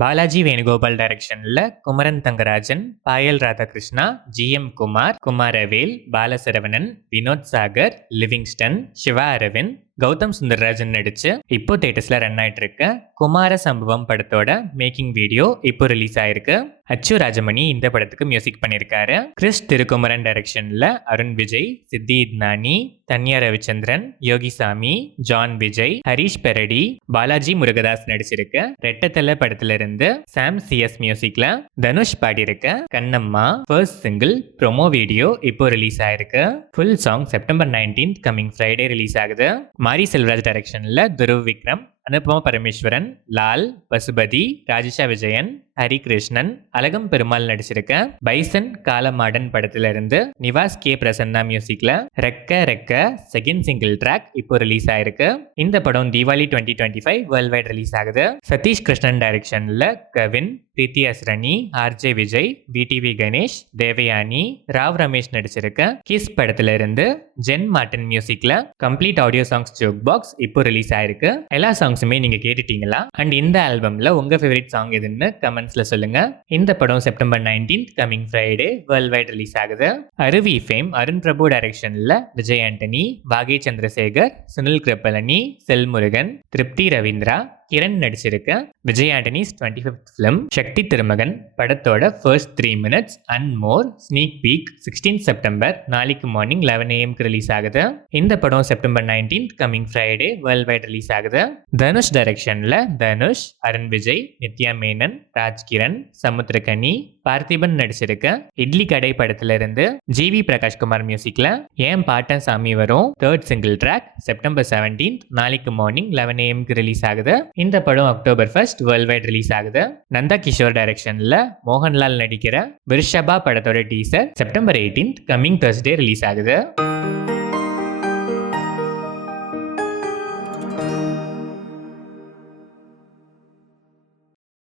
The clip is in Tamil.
பாலாஜி வேணுகோபால் டைரக்ஷன்ல குமரன் தங்கராஜன், பாயல் ராதாகிருஷ்ணா, ஜி.எம். குமார், குமாரவேல், பாலசரவணன், வினோத் சாகர், லிவிங்ஸ்டன், சிவா அரவிந்த், கௌதம் சுந்தரராஜன் நடிச்சு இப்போ தியேட்டர்ஸ்ல ரன் ஆயிட்டு இருக்க குமார சம்பவம் படத்தோட மேக்கிங் வீடியோ இப்போ ரிலீஸ் ஆயிருக்கு. அச்சு ராஜமணி இந்த படத்துக்கு மியூசிக் பண்ணியிருக்காரு. கிறிஸ் திருக்குமரன் டைரக்ஷன்ல அருண் விஜய், சித்தி இத்னானி, தன்யா ரவிச்சந்திரன், யோகிசாமி, ஜான் விஜய், ஹரிஷ் பெரடி, பாலாஜி முருகதாஸ் நடிச்சிருக்க ரெட்டத்தல படத்துல இருந்து சாம் சிஎஸ் மியூசிக்ல தனுஷ் பாடியிருக்க Kannamma first single promo video இப்போ ரிலீஸ் ஆயிருக்கு. Full song September 19 coming Friday release ஆகுது. மாரி செல்வராஜ் டைரக்ஷன்ல துருவ் விக்ரம், அனுபமா பரமேஸ்வரன், லால், பசுபதி, ராஜேஷா விஜயன், ஹரிகிருஷ்ணன், அழகம் பெருமாள் நடிச்சிருக்க பைசன் காலமாடன் படத்துல இருந்து நிவாஸ் கே பிரசன்னா மியூசிக்ல Rekka Rekka second single track இப்போ ரிலீஸ் ஆயிருக்கு. இந்த படம் தீபாவளி 2025 வேர்ல்ட் வைட் ரிலீஸ் ஆகுது. சதீஷ் கிருஷ்ணன் டைரக்ஷன்ல கவின், பிரீத்தி அஸ்ரணி, ஆர்ஜே விஜய், பிடிவி கணேஷ், தேவயானி, ராவ் ரமேஷ் நடிச்சிருக்க கிஸ் படத்துல இருந்து ஜென் மார்டின் மியூசிக்ல complete audio songs juke box இப்போ ரிலீஸ் ஆயிருக்கு. எல்லா சாங்ஸுமே நீங்க கேட்டுட்டீங்களா? அண்ட் இந்த ஆல்பம்ல உங்க ஃபேவரட் சாங் எதுன்னு கமெண்ட்ஸ்ல சொல்லுங்க. இந்த படம் September 19 coming Friday world wide release ஆகுது. அருவி ஃபேம் அருண் பிரபு டைரக்ஷன்ல விஜய் ஆண்டனி, வாகை சந்திரசேகர், சுனில் கிருப்பலனி, செல்முருகன், திருப்தி ரவீந்திரா, கிரண் நடிச்சிருக்க விஜய் ஆண்டனிஸ் 25th ஃபிலிம் சக்தி திருமகன் படத்தோட first 3 minutes and more sneak peek 16 September நாளைக்கு மார்னிங் 11 AM ரிலீஸ் ஆகுது. இந்த படம் September 19 coming Friday world wide release ஆகுது. தனுஷ் டைரக்ஷன்ல தனுஷ், அருண் விஜய், நித்யா மேனன், ராஜ்கிரண், சமுத்திரகனி, பார்த்திபன் நடிச்சிருக்க இட்லி கடை படத்துல இருந்து ஜிவி பிரகாஷ்குமார் மியூசிக்ல ஏன் பாட்டன் சாமி வரும் தேர்ட் சிங்கிள் ட்ராக் செப்டம்பர் 17 நாளைக்கு மார்னிங் 11 AM ரிலீஸ் ஆகுது. இந்த படம் அக்டோபர் 1 வேர்ல்ட் வைட் ரிலீஸ் ஆகுது. நந்தா கிஷோர் டைரக்ஷன்ல மோகன்லால் நடிக்கிற விருஷபா படத்தோட teaser September 18 coming Thursday release ஆகுது.